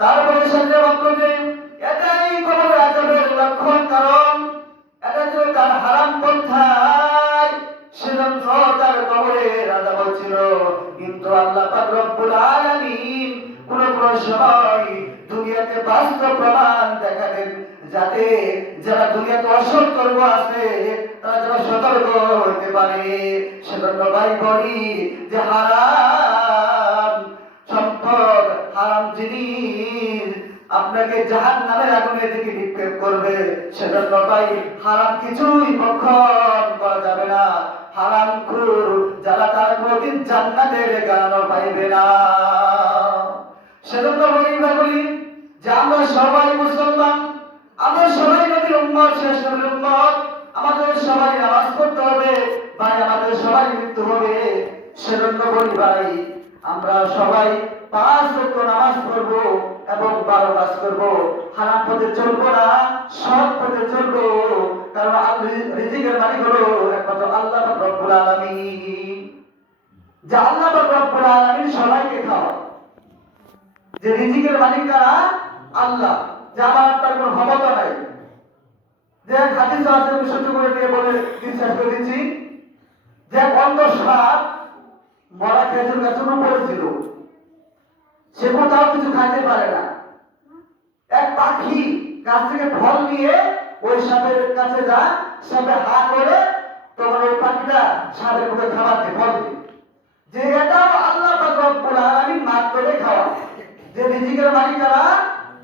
তারপরে সাথে বলল যে এটাই কবর আযাবের লক্ষণ, কারণ এটা ছিল তার হারাম পন্থায়, সেজন্য তার কবরে আযাব হচ্ছিল। কিন্তু আল্লাহ পাক রব্বুল আলামিন কোন সময় দুনিয়াতে বাস্তব প্রমাণ দেখালেন, যাতে যারা দুনিয়াতে অসতর্ক আছে তারা যেন সতর্ক হতে পারে। সেজন্য ভাই বলি যে হারাম সম্পদ, হারাম জিনিস আপনাকে জাহান্নামের আগুনে থেকে নিক্ষেপ করবে। সেজন্য ভাই হারাম কিছুই ভক্ষণ করা যাবে না। হারাম খুর যারা তারা কোনদিন জান্নাতের গানও পাইবে না। সেজন্য বলি যে আমরা সবাই মুসলমান, আমরা সবাই নবীর উম্মত, শেষ নবীর উম্মত। আমাদের সবাই নামাজ পড়তে হবে ভাই, আমাদের সবাই মৃত্যু হবে। সেজন্য বলি ভাই আমরা সবাই 5 ওয়াক্ত নামাজ পড়বো এবং 12 কাজ করবো। হারাম পথে চলবো না, সৎ পথে চলবো, কারণ রিজিকের মালিক হলো একমাত্র আল্লাহ পাক রব্বুল আলামিন। যে আল্লাহ পাক রব্বুল আলামিন সবাইকে খাওয়ায়, যে রিজিকের মালিক কারা? আল্লাহ। যে আমার আপনার কোনো ক্ষমতা নাই। যে হাদিস আছে আমি সহ্য করে দিয়ে বলে বিশ্বাস করে দিচ্ছি, যে অন্ধ সাপ মরা খেজুর গাছের উপরে ছিল, সে কোথাও কিছু খাইতে পারে না। এক পাখি গাছ থেকে ফল নিয়ে ওই সাপের কাছে যায়, সাপে হা করে তখন ওই পাখিটা সাপের মুখে খাবার দিয়ে ফল দিয়ে। যে এটাও আল্লাহ পাক রব্বুল আলামিন মাফ করে খাওয়া। যে রিজিকের মালিক কারা?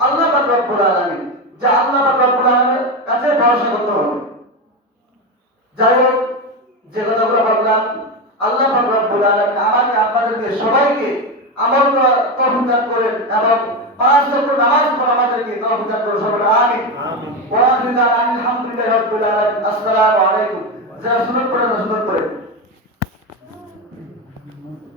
আল্লাহ পাক রব্বুল আলামিন। যা আল্লাহ পাক রব্বুল আলামিনের কাছে ভরসা করতে হবে। যাই হোক, যে কথাগুলো বললাম, আল্লাহ পাক রব্বুল আলামিন আমাকে আপনাদেরকে সবাইকে আমল তৌফিক দান করেন এবং 5 ওয়াক্ত নামাজ পড়া আমাদেরকে তৌফিক দান করেন। সকলে আমিন। ওয়া আলহামদুলিল্লাহি রাব্বিল আলামিন। আসসালামু আলাইকুম। যারা সুন্নাত পড়েন সুন্নাত পড়েন।